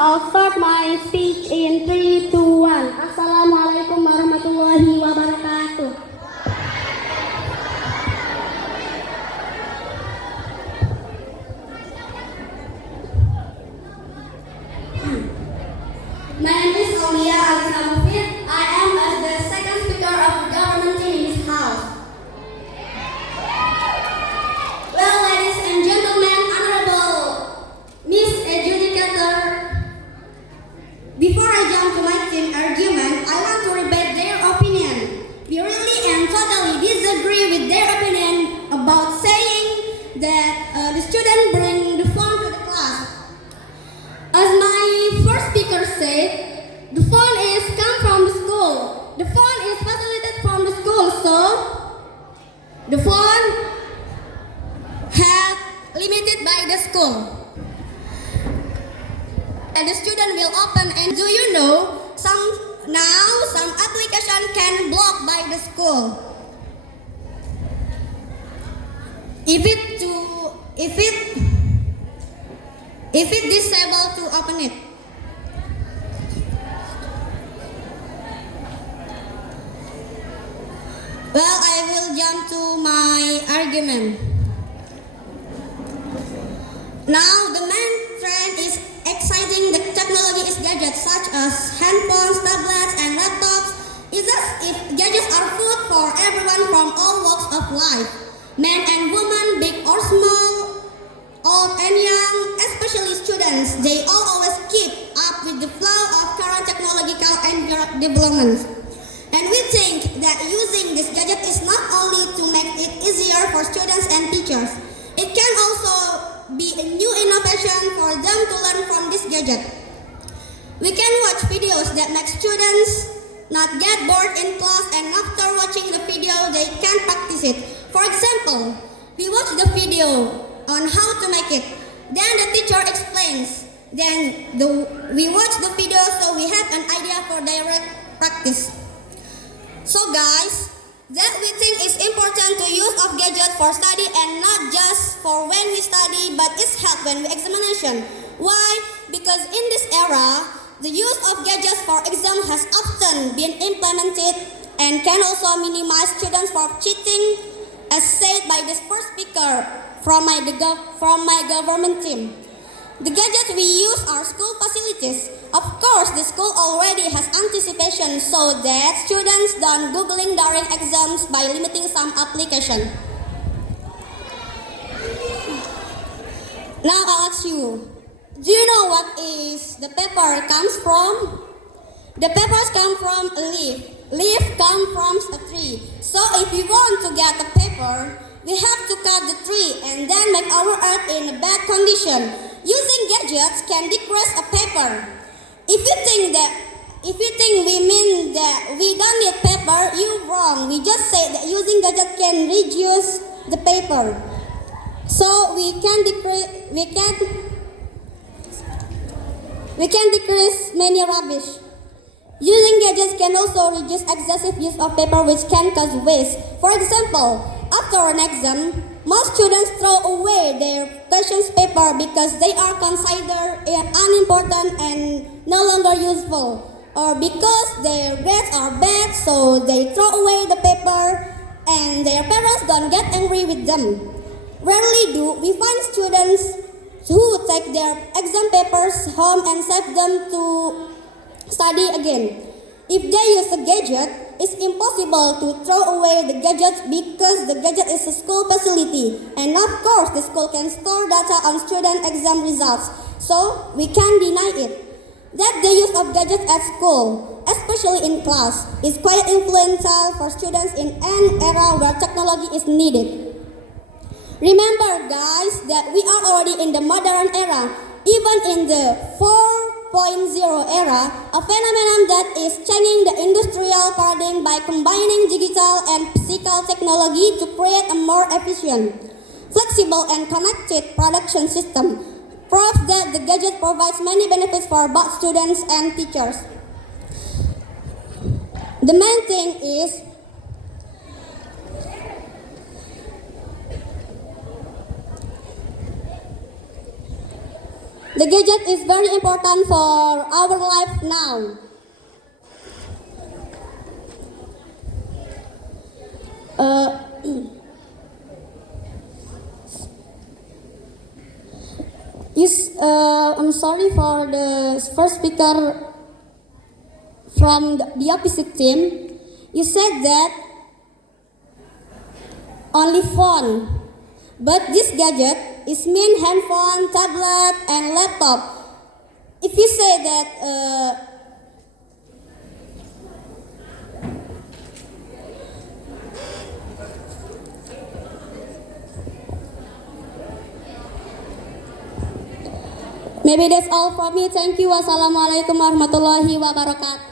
I'll start my speech in 3, 2, 1. Assalamualaikum warahmatullahi wabarakatuh. My name is Aulia Alexander. I am the second speaker of the government team in this house. Well, ladies and gentlemen, honorable Miss Adjudicator, before I jump to my team argument, I want to rebut their opinion. We really and totally disagree with their opinion about saying that the student bring the phone to the class. As my first speaker said, the phone is come from the school. The phone is facilitated from the school, so the phone had limited by the school. And the student will open, and do you know some application can block by the school. If it disabled to open it. Well, I will jump to my argument. Now, the main trend is exciting. The technology is gadgets such as handphones, tablets, and laptops. It's as if gadgets are food for everyone from all walks of life. Men and women, big or small, old and young, especially students, they all always keep up with the flow of current technological and developments. And we think that using this gadget is not only to make it easier for students and teachers, it can also be a new innovation for them to learn from this gadget. We can watch videos that make students not get bored in class, and after watching the video, they can practice it. For example, we watch the video on how to make it. Then the teacher explains. Then we watch the video so we have an idea for direct practice. So guys, that we think is important to use of gadgets for study and not just for when we study, but it's help when we examination. Why? Because in this era, the use of gadgets for exam has often been implemented and can also minimize students from cheating, as said by this first speaker from my government team. The gadgets we use are school facilities. Of course, the school already has anticipation so that students don't Googling during exams by limiting some application. Now I'll ask you, do you know what is the paper comes from? The papers come from a leaf. Leaf comes from a tree. So if we want to get the paper, we have to cut the tree and then make our earth in a bad condition. Using gadgets can decrease a paper. If you think we mean that we don't need paper, you're wrong. We just say that using gadgets can reduce the paper. So we can decrease many rubbish. Using gadgets can also reduce excessive use of paper, which can cause waste. For example, after an exam, most students throw away their questions paper because they are considered unimportant and no longer useful, or because their grades are bad, so they throw away the paper and their parents don't get angry with them. Rarely do we find students who take their exam papers home and save them to study again. If they use a gadget, it's impossible to throw away the gadget because the gadget is a school facility, and of course the school can store data on student exam results, so we can't deny it. That the use of gadgets at school, especially in class, is quite influential for students in an era where technology is needed. Remember guys that we are already in the modern era. Even in the 4.0 era, a phenomenon that is changing the industrial paradigm by combining digital and physical technology to create a more efficient, flexible and connected production system. Proves that the gadget provides many benefits for both students and teachers. The main thing is The gadget is very important for our life now. I'm sorry for the first speaker from the opposite team. You said that only phone, but this gadget is mean handphone, tablet, and laptop. If you say that maybe that's all from me. Thank you. Wassalamualaikum warahmatullahi wabarakatuh.